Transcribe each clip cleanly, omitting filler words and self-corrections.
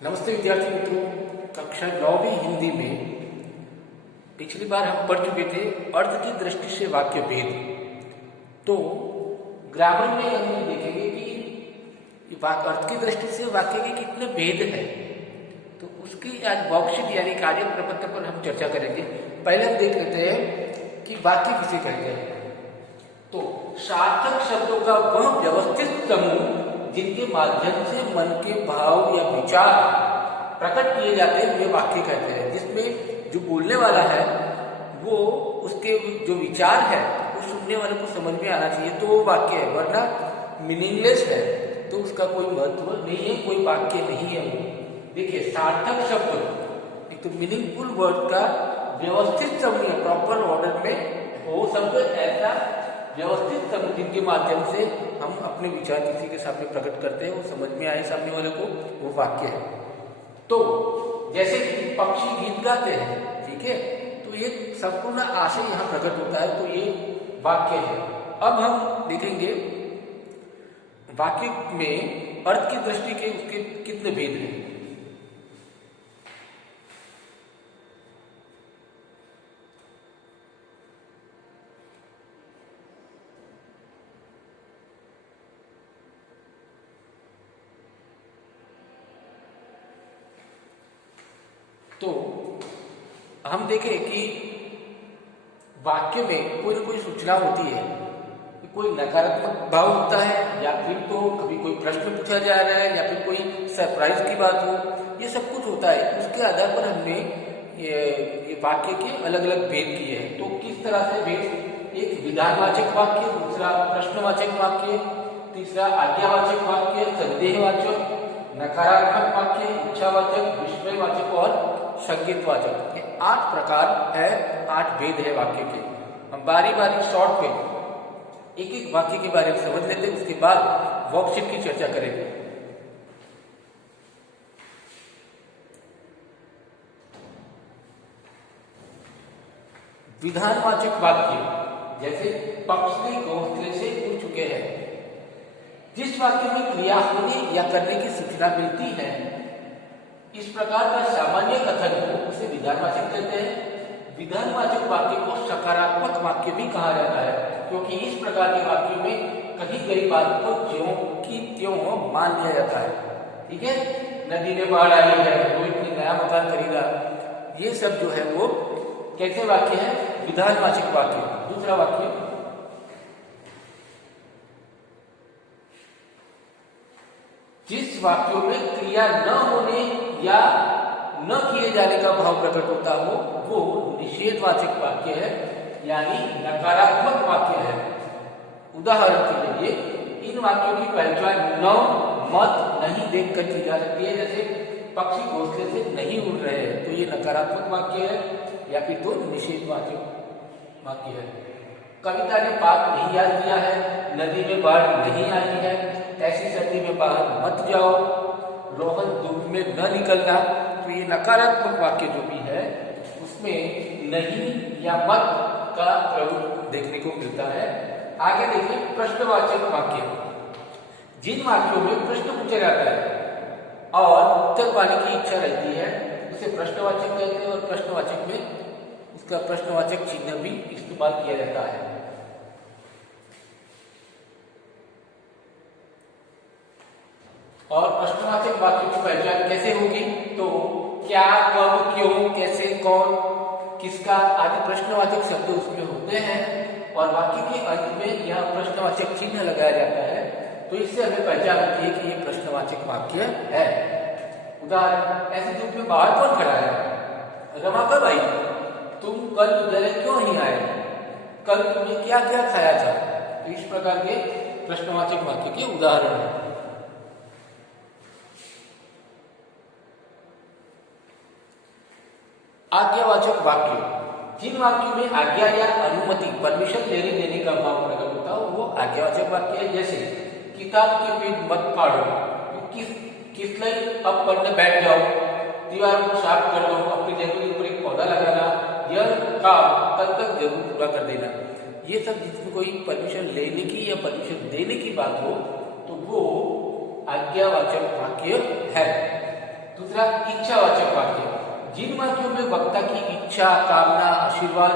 नमस्ते विद्यार्थी मित्रों। कक्षा 9वीं हिंदी में पिछली बार हम पढ़ चुके थे अर्थ की दृष्टि से वाक्य भेद। तो ग्रामर में हम देखेंगे कि अर्थ की दृष्टि से वाक्य के कितने भेद हैं। तो उसकी आज वर्कशीट यानी कार्य प्रपत्र पर हम चर्चा करेंगे। पहले हम देख लेते हैं कि वाक्य किसे कहते हैं। तो सार्थक शब्दों का वह व्यवस्थित समूह जिनके माध्यम से मन के भाव या विचार प्रकट किए जाते हैं वे वाक्य कहते हैं। जिसमें जो बोलने वाला है वो उसके जो विचार है वो सुनने वाले को समझ में आना चाहिए, तो वो वाक्य है। वरना मीनिंगलेस है तो उसका कोई महत्व नहीं है, कोई वाक्य नहीं है वो। देखिए, सार्थक शब्द एक तो मीनिंगफुल वर्ड का व्यवस्थित समूह प्रॉपर ऑर्डर में वो शब्द ऐसा व्यवस्थित शब्द जिनके माध्यम से हम अपने विचार किसी के सामने प्रकट करते हैं, वो समझ में आए सामने वाले को, वो वाक्य है। तो जैसे कि पक्षी गीत गाते हैं, ठीक है, तो ये संपूर्ण आशय यहाँ प्रकट होता है, तो ये वाक्य है। अब हम देखेंगे वाक्य में अर्थ की दृष्टि के उसके कितने भेद हैं। तो हम देखें कि वाक्य में कोई ना कोई सूचना होती है, कोई नकारात्मक भाव होता है, या फिर तो कभी कोई प्रश्न पूछा जा रहा है, या फिर कोई सरप्राइज की बात हो, ये सब कुछ होता है। उसके आधार पर हमने ये वाक्य के अलग अलग भेद किए हैं। तो किस तरह से भेद? एक विधानवाचक वाक्य, दूसरा प्रश्नवाचक वाक्य, तीसरा आज्ञावाचक वाक्य, संदेहवाचक, नकारात्मक वाक्य, इच्छावाचक, विस्मयवाचक और संकेतवाचक। ये 8 प्रकार है, 8 भेद है वाक्य के। हम बारी बारी शॉर्ट में एक एक वाक्य के बारे में समझ लेते हैं, उसके बाद वर्कशीट की चर्चा करेंगे। विधानवाचक वाक्य, जैसे पक्षी घोंसले से उड़ चुके हैं। जिस वाक्य में क्रिया होने या करने की सूचना मिलती है, इस प्रकार का सामान्य कथन को उसे विधानवाचक कहते हैं। विधानवाचक वाक्य को सकारात्मक वाक्य भी कहा जाता है, क्योंकि इस प्रकार के वाक्यों में कही गई बात को ज्यों की त्यों मान लिया जाता है। ठीक है, नदी में बाढ़ आई है, रोहित ने नया मकान खरीदा, ये सब जो है वो कैसे वाक्य है? विधानवाचक वाक्य। दूसरा वाक्य, जिस वाक्यों में क्रिया न होने या न किए जाने का भाव प्रकट होता हो वो निषेधवाचक वाक्य है, यानी नकारात्मक वाक्य है। उदाहरण के लिए इन वाक्यों की पहचान न, मत, नहीं देखकर की जा सकती है। जैसे पक्षी घोंसले से नहीं उड़ रहे हैं, तो ये नकारात्मक वाक्य है, या फिर तो निषेधवाचक वाक्य है। कविता ने पाप नहीं याद किया है, नदी में बाढ़ नहीं आई है, ऐसी सर्दी में बाहर मत जाओ, रोहन धूप में न निकलना। तो ये नकारात्मक वाक्य जो भी है उसमें नहीं या मत का प्रयोग देखने को मिलता है। आगे देखिए प्रश्नवाचक वाक्य। जिन वाक्यों में प्रश्न पूछा जाता है और उत्तर पाने की इच्छा रहती है उसे प्रश्नवाचक कहते हैं, और प्रश्नवाचक में उसका प्रश्नवाचक चिन्ह भी इस्तेमाल किया जाता है। और प्रश्नवाचक वाक्य की पहचान कैसे होगी? तो क्या, कब, क्यों, कैसे, कौन, किसका आदि प्रश्नवाचक शब्द उसमें होते हैं, और वाक्य के अंत में यह प्रश्नवाचक चिन्ह लगाया जाता है। तो इससे हमें पहचान होती है कि ये प्रश्नवाचक वाक्य है। उदाहरण, ऐसे धूप में बाहर कौन खड़ा है? रमा कब आई? तुम कल विद्यालय क्यों नहीं आए? कल तुमने क्या क्या खाया था? तो इस प्रकार के प्रश्नवाचक वाक्य के उदाहरण है। आज्ञावाचक वाक्य, जिन वाक्यों में आज्ञा या अनुमति, परमिशन लेने देने का भाव प्रकट होता हो वो आज्ञावाचक वाक्य है। जैसे किताब के पेज मत फाड़ो, किस लाई अब पढ़ने बैठ जाओ, दीवार को साफ कर दो, अपनी जरूरत पर एक पौधा लगाना, यह काम कल तक जरूर पूरा कर देना। ये सब जिसमें कोई परमिशन लेने की या परमिशन देने की बात हो तो वो आज्ञावाचक वाक्य है। दूसरा तीसरा इच्छावाचक वाक्य, जिन वाक्यों में वक्ता की इच्छा, कामना, आशीर्वाद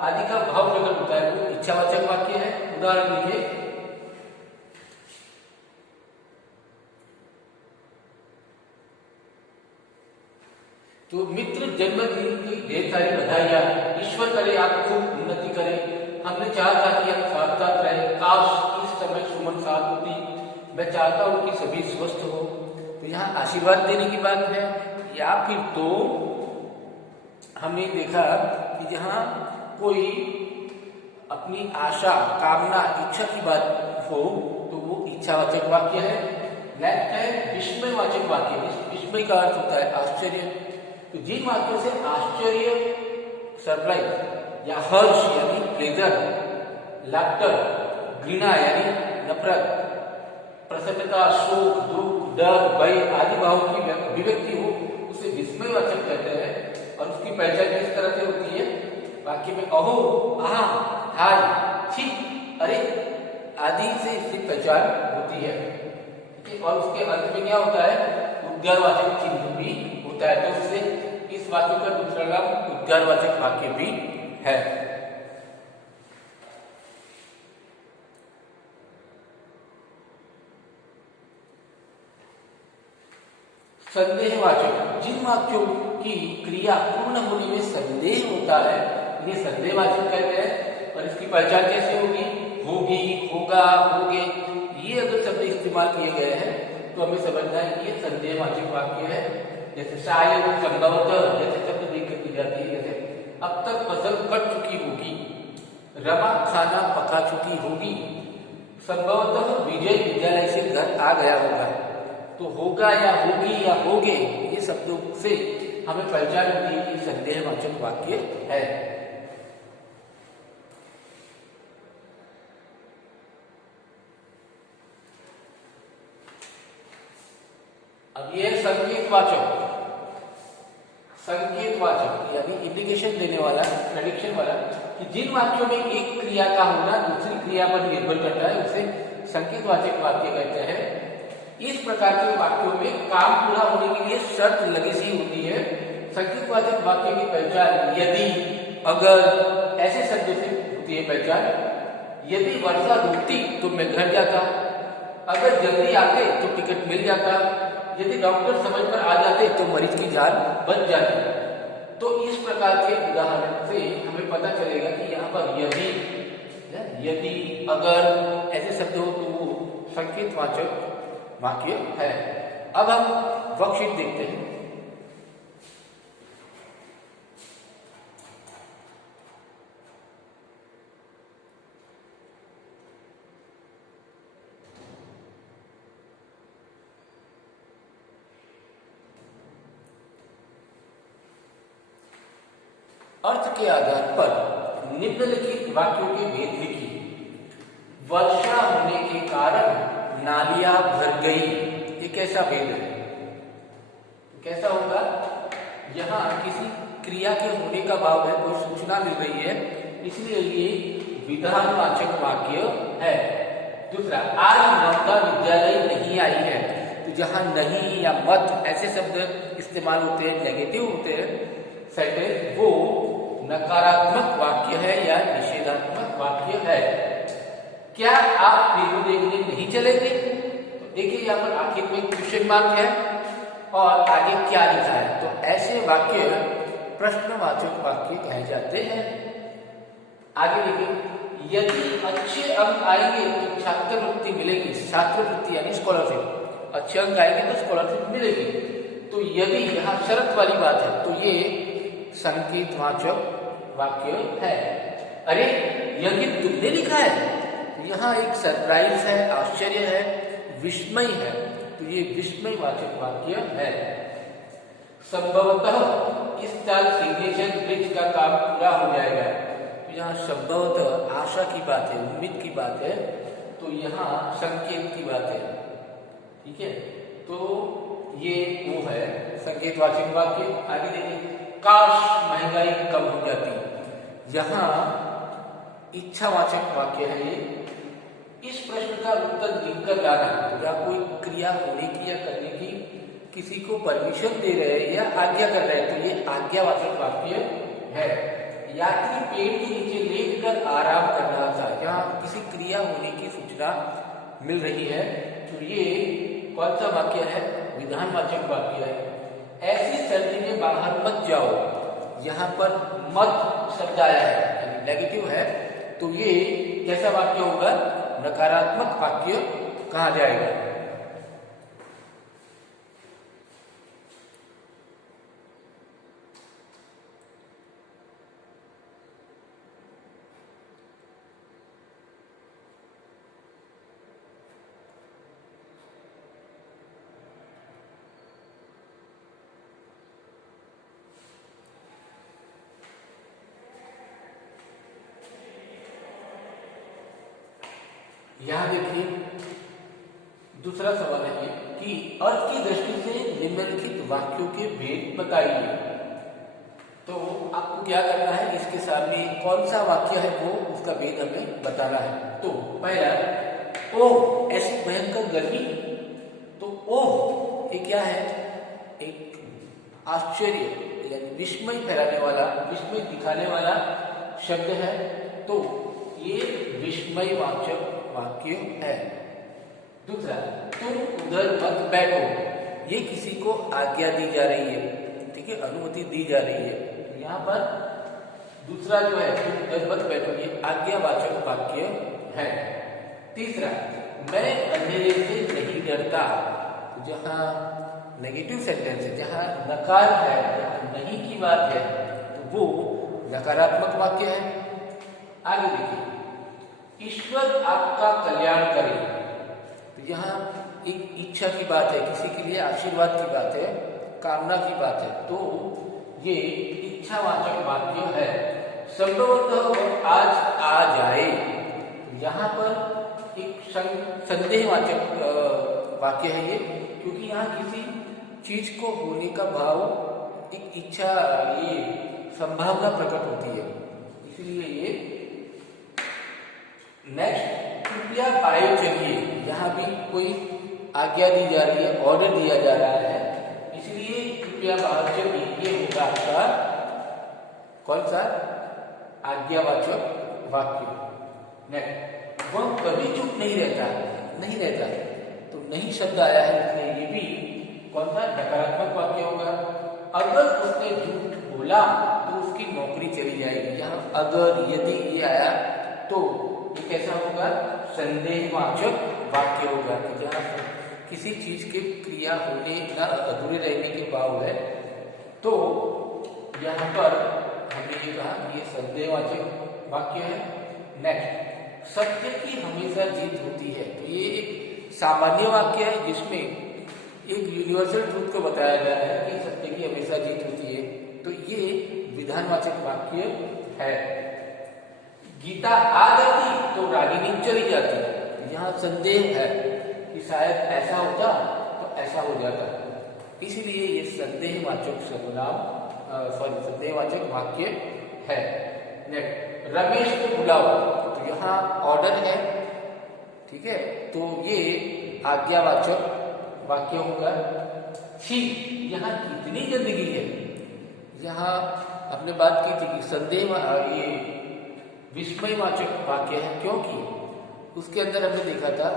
आदि का भाव प्रकट होता है वो इच्छावाचक वाक्य है। उदाहरण लीजिए, तो मित्र जन्मदिन की ढेर सारी बधाइयां, ईश्वर करे आप खूब उन्नति करें, हमने चाहा था कि हम साथ साथ रहे, काश इस समय सुमन साथ होती, मैं चाहता हूं कि सभी स्वस्थ हो। तो यहाँ आशीर्वाद देने की बात है। या फिर तो हमने देखा कि यहाँ कोई अपनी आशा, कामना, इच्छा की बात हो तो वो इच्छावाचक वाक्य है। नेक्स्ट है विस्मयवाचक वाक्य। विस्मय का अर्थ होता है आश्चर्य। तो जिन वाक्यों से आश्चर्य, सरप्राइज या हर्ष यानी प्लेजर, लाफ्टर, घृणा यानी नफरत, प्रसन्नता, शोक, दुख, डर, भय आदि भावों की अभिव्यक्ति हो उसे विस्मयवाचक कहते हैं। और उसकी पहचान किस तरह से होती है? वाक्य में अहो, आहा, हाय, छी, अरे आदि से इसकी पहचान होती है। और उसके अंत में क्या होता है? उद्गारवाचक चिन्ह भी होता है। तो उससे इस वाक्य का दूसरा नाम उद्गारवाचक वाक्य भी है। संदेहवाचक, जिन वाक्यों की क्रिया पूर्ण होने में संदेह होता है इन्हें संदेहवाचक कहते हैं। और इसकी पहचान कैसे होगी? होगी, होगा, होगे, ये अगर शब्द इस्तेमाल किए गए हैं तो हमें समझना है कि ये संदेहवाचक वाक्य है। जैसे शायद, संभवतः जैसे शब्द देख की जाती है। जैसे अब तक फसल कट चुकी होगी, रमा खाना पका चुकी होगी, संभवतः विजय विद्यालय से घर आ गया होगा। तो होगा या होगी या होगे ये शब्दों से हमें पहचान होती है कि संदेहवाचक वाक्य है। अब ये संकेतवाचक। संकेतवाचक यानी इंडिकेशन देने वाला, प्रेडिक्शन वाला, कि जिन वाक्यों में एक क्रिया का होना दूसरी क्रिया पर निर्भर करता है उसे संकेतवाचक वाक्य कहते हैं। इस प्रकार के वाक्यों में काम पूरा होने के लिए शर्त लगी सी होती है। संकेतवाचक वाक्य की पहचान यदि, अगर ऐसे शब्दों से होती है पहचान। यदि वर्षा रुकती तो मैं घर जाता, अगर जल्दी आते तो टिकट मिल जाता, यदि डॉक्टर समय पर आ जाते तो मरीज की जान बच जाती। तो इस प्रकार के उदाहरण से हमें पता चलेगा कि यहाँ पर यदि, अगर ऐसे शब्द हो तो वो संकेतवाचक वाक्य है। अब हम वर्कशीट देखते हैं। अर्थ के आधार पर निम्नलिखित वाक्यों के भेद लिखिए। वर्षा होने के कारण नालियां भर गई, ये कैसा भेद है? कैसा होगा? यहाँ किसी क्रिया के होने का भाव है, कोई सूचना मिल रही है, इसलिए ये विधानवाचक वाक्य है। दूसरा, आज ममता विद्यालय नहीं आई है। तो जहां नहीं या मत ऐसे शब्द इस्तेमाल होते हैं, नेगेटिव होते हैं सेंटेंस, वो नकारात्मक वाक्य है या निषेधात्मक वाक्य है। क्या आप फिल्म देखने नहीं चलेंगे? तो देखिए यहाँ पर आखिर में क्वेश्चन मार्क है और आगे क्या लिखा है। तो ऐसे वाक्य प्रश्नवाचक वाक्य कहे जाते हैं। आगे देखिए, यदि अच्छे अंक आएंगे तो छात्रवृत्ति मिलेगी। छात्रवृत्ति यानी स्कॉलरशिप, अच्छे अंक आएंगे तो स्कॉलरशिप मिलेगी। तो यदि यहाँ शर्त वाली बात है तो ये संकेतवाचक वाक्य है। अरे यदि तुमने लिखा है, तो यहाँ एक सरप्राइज है, आश्चर्य है, विस्मय है, तो ये विस्मयवाचक वाक्य है। संभवतः इस साल सिग्नेचर ब्रिज का काम पूरा हो जाएगा। तो यहाँ संभवतः आशा की बात है, उम्मीद की बात है, तो यहाँ संकेत की बात है। ठीक है, तो ये वो है संकेतवाचक वाक्य। आगे देखिए, काश महंगाई कम हो जाती, यहाँ इच्छावाचक वाक्य है ये। इस प्रश्न का उत्तर लिखकर लाना, या कोई क्रिया होने की या करने की किसी को परमिशन दे रहे हैं या आज्ञा कर रहे हैं, तो ये आज्ञावाचक वाक्य है। यात्री पेड़ के नीचे लेटकर आराम कर रहा था, यहाँ किसी क्रिया होने की सूचना मिल रही है, तो ये कौन सा वाक्य है? विधानवाचक वाक्य है। ऐसी सर्दी में बाहर मत जाओ, यहाँ पर मत शब्द आया है, नेगेटिव है, तो ये कैसा वाक्य होगा? नकारात्मक वाक्य कहा जाएगा। यहां देखिए दूसरा सवाल है कि अर्थ की दृष्टि से निम्नलिखित वाक्यों के भेद बताइए। तो आपको क्या करना है, इसके सामने कौन सा वाक्य है वो उसका भेद हमें बताना है। तो पहला, ओह ऐसी भयंकर गर्मी, तो ओह ये क्या है? एक आश्चर्य यानी विस्मय फैलाने वाला, विस्मय दिखाने वाला शब्द है, तो ये विस्मयवाचक वाक्य है। दूसरा, तुम उधर मत बैठो, ये किसी को आज्ञा दी जा रही है, ठीक है, अनुमति दी जा रही है। तो यहाँ पर दूसरा जो है तुम उधर मत बैठो, ये आज्ञावाचक वाक्य है। तीसरा, मैं अंधेरे से नहीं डरता, तो जहाँ नेगेटिव सेंटेंस है, जहाँ नकार है, जहाँ नहीं की बात है, तो वो नकारात्मक वाक्य है। आगे देखिए, ईश्वर आपका कल्याण करे, तो यहाँ एक इच्छा की बात है, किसी के लिए आशीर्वाद की बात है, कामना की बात है, तो ये इच्छावाचक वाक्य है। संभवतः आज आ जाए, यहाँ पर एक संदेहवाचक वाक्य है ये, क्योंकि यहाँ किसी चीज को होने का भाव, एक इच्छा, ये संभावना प्रकट होती है, इसलिए ये। नेक्स्ट, कृपया पाए चलिए, यहाँ भी कोई आज्ञा दी जा रही है, ऑर्डर दिया जा रहा है, इसलिए कृपया बाहर चलिए, ये होगा आपका कौन सा? आज्ञावाचक वाक्य। नेक्स्ट, वह कभी चुप नहीं रहता, नहीं रहता, तो नहीं शब्द आया है, इसलिए ये भी कौन सा? नकारात्मक वाक्य होगा। अगर उसने झूठ बोला तो उसकी नौकरी चली जाएगी, यहाँ अगर यदि ये आया तो ये कैसा होगा? संदेहवाचक वाक्य होगा, कि जहाँ किसी चीज के क्रिया होने या अधूरे रहने के भाव है, तो यहाँ पर हमने ये कहा कि ये संदेहवाचक वाक्य है। नेक्स्ट, सत्य की हमेशा जीत होती है, तो ये एक सामान्य वाक्य है जिसमें एक यूनिवर्सल ट्रूथ को बताया गया है कि सत्य की हमेशा जीत होती है, तो ये विधानवाचक वाक्य है। गीता आ जाती तो रागिनी चली जाती, यहाँ संदेह है कि शायद ऐसा होता तो ऐसा हो जाता, इसलिए ये संदेहवाचक सर्वनाम संदेहवाचक वाक्य है। नेक्स्ट, रमेश को बुलाओ, तो यहाँ ऑर्डर है, ठीक है, तो ये आज्ञावाचक वाक्य होगा। छी, यहाँ कितनी गंदगी है, यहाँ हमने बात की थी कि संदेह, ये विस्मयवाचक वाक्य है, क्योंकि उसके अंदर हमने देखा था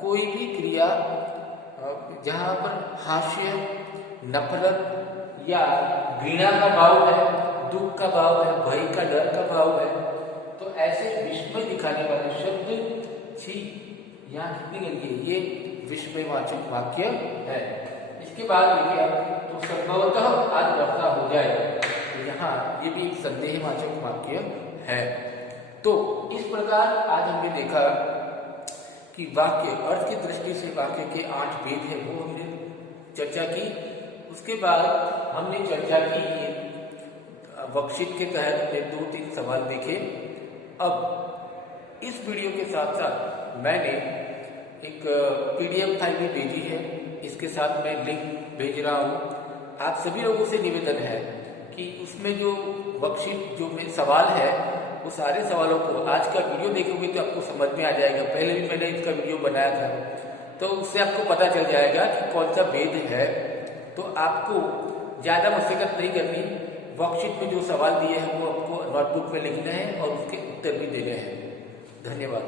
कोई भी क्रिया जहाँ पर हास्य, नफरत या घृणा का भाव है, दुख का भाव है, भय का, डर का भाव है, तो ऐसे विस्मय दिखाने वाले शब्द छी, यहाँ कितनी गंदगी है, ये विस्मयवाचक वाक्य है। इसके बाद देखिए आप, तो संभवतः आज वर्षा हो जाए, तो यहाँ ये भी संदेहवाचक वाक्य है। तो इस प्रकार आज हमने देखा कि वाक्य, अर्थ की दृष्टि से वाक्य के 8 भेद है, वो हमने चर्चा की। उसके बाद हमने चर्चा की कि वर्कशीट के तहत हमने 2-3 सवाल देखे। अब इस वीडियो के साथ साथ मैंने एक PDF फाइल भी भेजी है, इसके साथ मैं लिंक भेज रहा हूँ। आप सभी लोगों से निवेदन है कि उसमें जो वर्कशीट, जो में सवाल है, वो सारे सवालों को आज का वीडियो देखोगे तो आपको समझ में आ जाएगा। पहले भी मैंने इसका वीडियो बनाया था, तो उससे आपको पता चल जाएगा कि कौन सा भेद है तो आपको ज़्यादा मशक्कत नहीं करनी, वर्कशीट में जो सवाल दिए हैं वो आपको नोटबुक में लिखना है और उसके उत्तर भी देने हैं। धन्यवाद।